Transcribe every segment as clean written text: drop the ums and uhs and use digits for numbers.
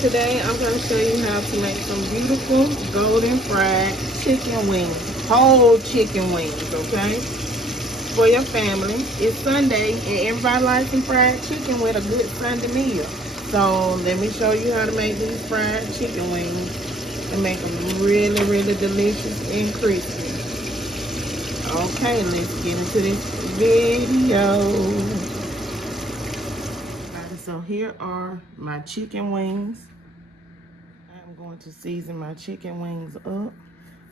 Today I'm going to show you how to make some beautiful golden fried chicken wings. Whole chicken wings, okay? For your family. It's Sunday and everybody likes some fried chicken with a good Sunday meal. So let me show you how to make these fried chicken wings and make them really, really delicious and crispy. Okay, let's get into this video. Alright, so here are my chicken wings. I'm going to season my chicken wings up.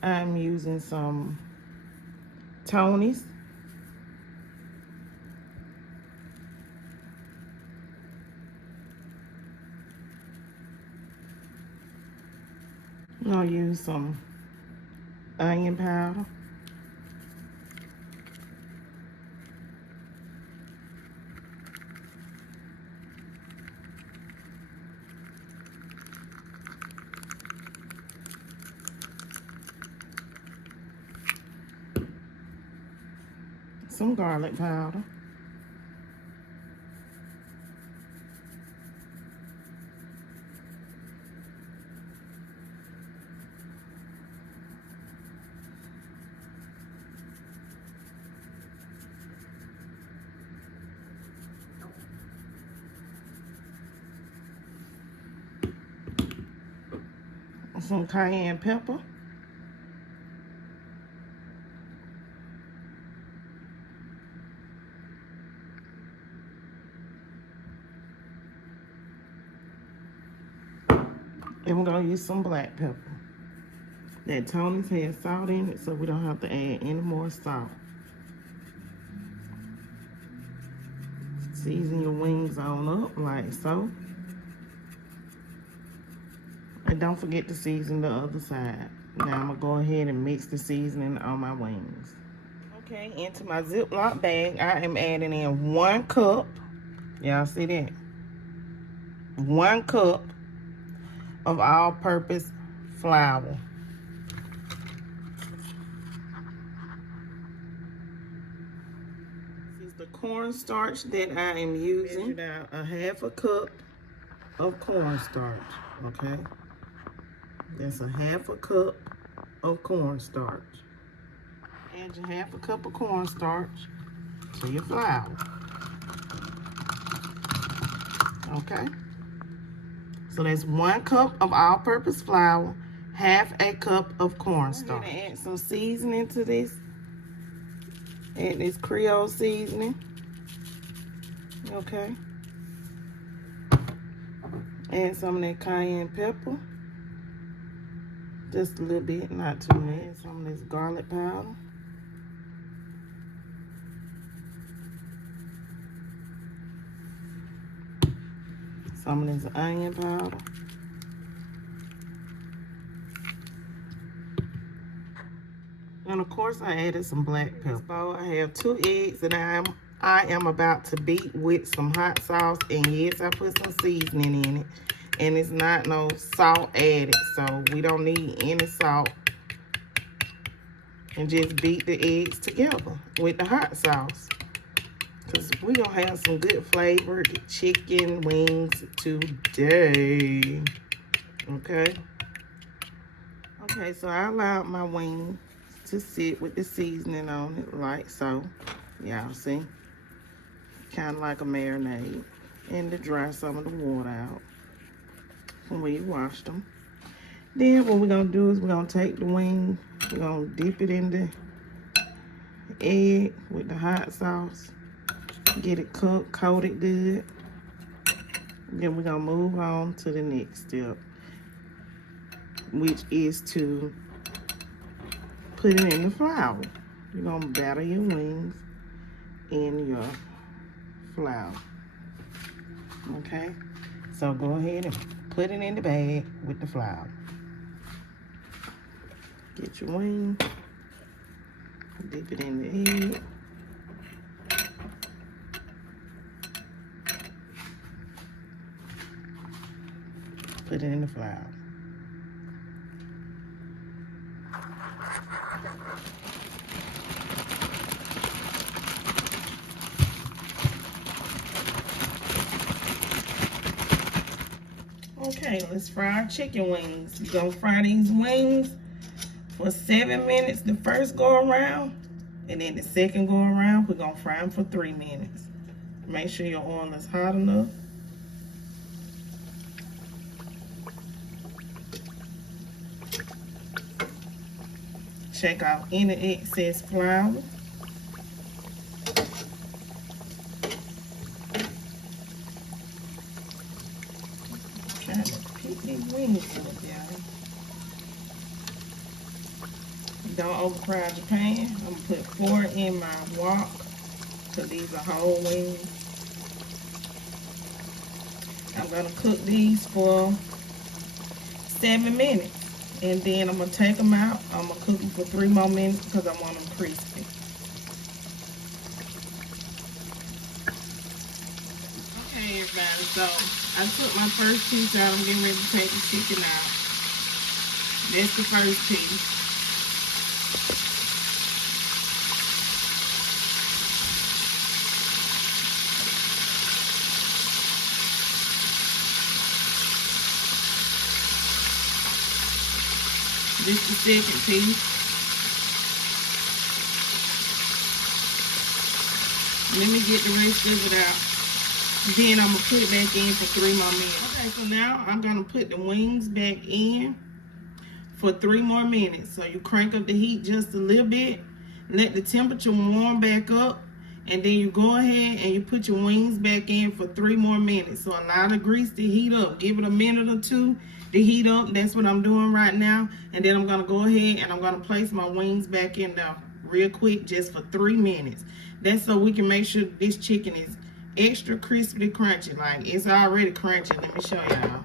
I'm using some Tony's. I'll use some onion powder. Some garlic powder. Some cayenne pepper. And we're gonna use some black pepper. That Tony's has salt in it, so we don't have to add any more salt. Season your wings on up like so. And don't forget to season the other side. Now I'm gonna go ahead and mix the seasoning on my wings. Okay, into my Ziploc bag, I am adding in 1 cup. Y'all see that? 1 cup of all-purpose flour. This is the cornstarch that I am using. Measured out a 1/2 cup of cornstarch, okay? That's a 1/2 cup of cornstarch. Add your 1/2 cup of cornstarch to your flour, okay? So that's 1 cup of all-purpose flour, 1/2 cup of cornstarch. Add some seasoning to this. Add this Creole seasoning. Okay. Add some of that cayenne pepper. Just a little bit, not too much. Add some of this garlic powder. Some of this onion powder. And of course I added some black pepper. I have 2 eggs that I am about to beat with some hot sauce. And yes, I put some seasoning in it. And it's not no salt added, so we don't need any salt. And just beat the eggs together with the hot sauce. Because we're going to have some good flavored chicken wings today. Okay? Okay, so I allowed my wings to sit with the seasoning on it like so. Y'all see? Kind of like a marinade. And to dry some of the water out from where you washed them. Then what we're going to do is we're going to take the wing. We're going to dip it in the egg with the hot sauce. Get it cooked, coated good. Then we're going to move on to the next step, which is to put it in the flour. You're going to batter your wings in your flour. Okay? So go ahead and put it in the bag with the flour. Get your wing. Dip it in the egg. Put it in the flour. Okay, let's fry our chicken wings. You're gonna fry these wings for 7 minutes the first go around, and then the second go around, we're gonna fry them for 3 minutes. Make sure your oil is hot enough. Shake out any excess flour. Trying to pick these wings up, y'all. Don't over fry the pan. I'm gonna put 4 in my wok because these are whole wings. I'm gonna cook these for 7 minutes. And then I'm going to take them out. I'm going to cook them for 3 more minutes because I want them crispy. Okay, everybody. So, I took my first piece out. I'm getting ready to take the chicken out. That's the first piece. This is the second piece. Let me get the rest of it out. Then I'm going to put it back in for 3 more minutes. Okay, so now I'm going to put the wings back in for 3 more minutes. So you crank up the heat just a little bit. Let the temperature warm back up. And then you go ahead and you put your wings back in for 3 more minutes. So allow the grease to heat up. Give it a minute or 2 to heat up. That's what I'm doing right now. And then I'm going to go ahead and I'm going to place my wings back in there real quick just for 3 minutes. That's so we can make sure this chicken is extra crispy crunchy. Like, it's already crunchy. Let me show y'all.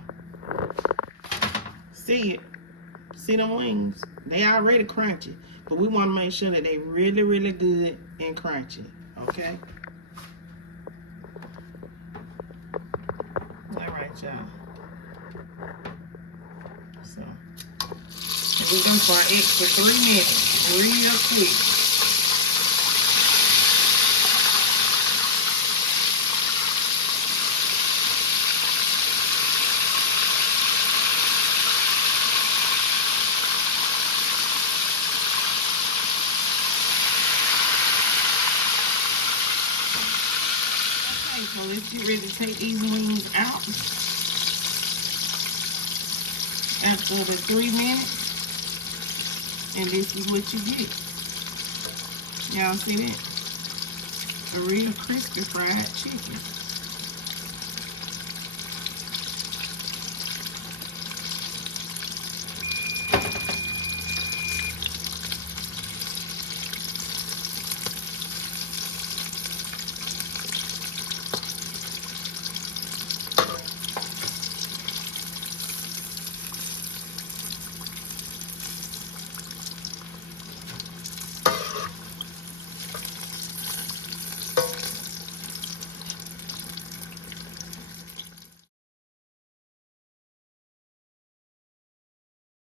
See it? See them wings? They already crunchy. But we want to make sure that they really, really good and crunchy. Okay? Alright, y'all. So, and we're going to fry it for 3 minutes. Real quick. So let's get ready to take these wings out after the 3 minutes, and this is what you get. Y'all see that? A real crispy fried chicken.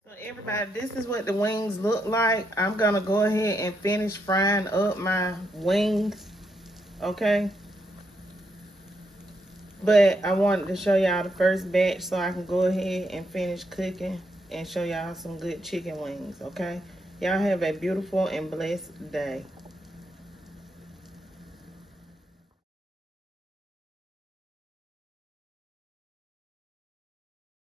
So everybody, this is what the wings look like. I'm gonna go ahead and finish frying up my wings, okay? But I wanted to show y'all the first batch so I can go ahead and finish cooking and show y'all some good chicken wings, okay? Y'all have a beautiful and blessed day.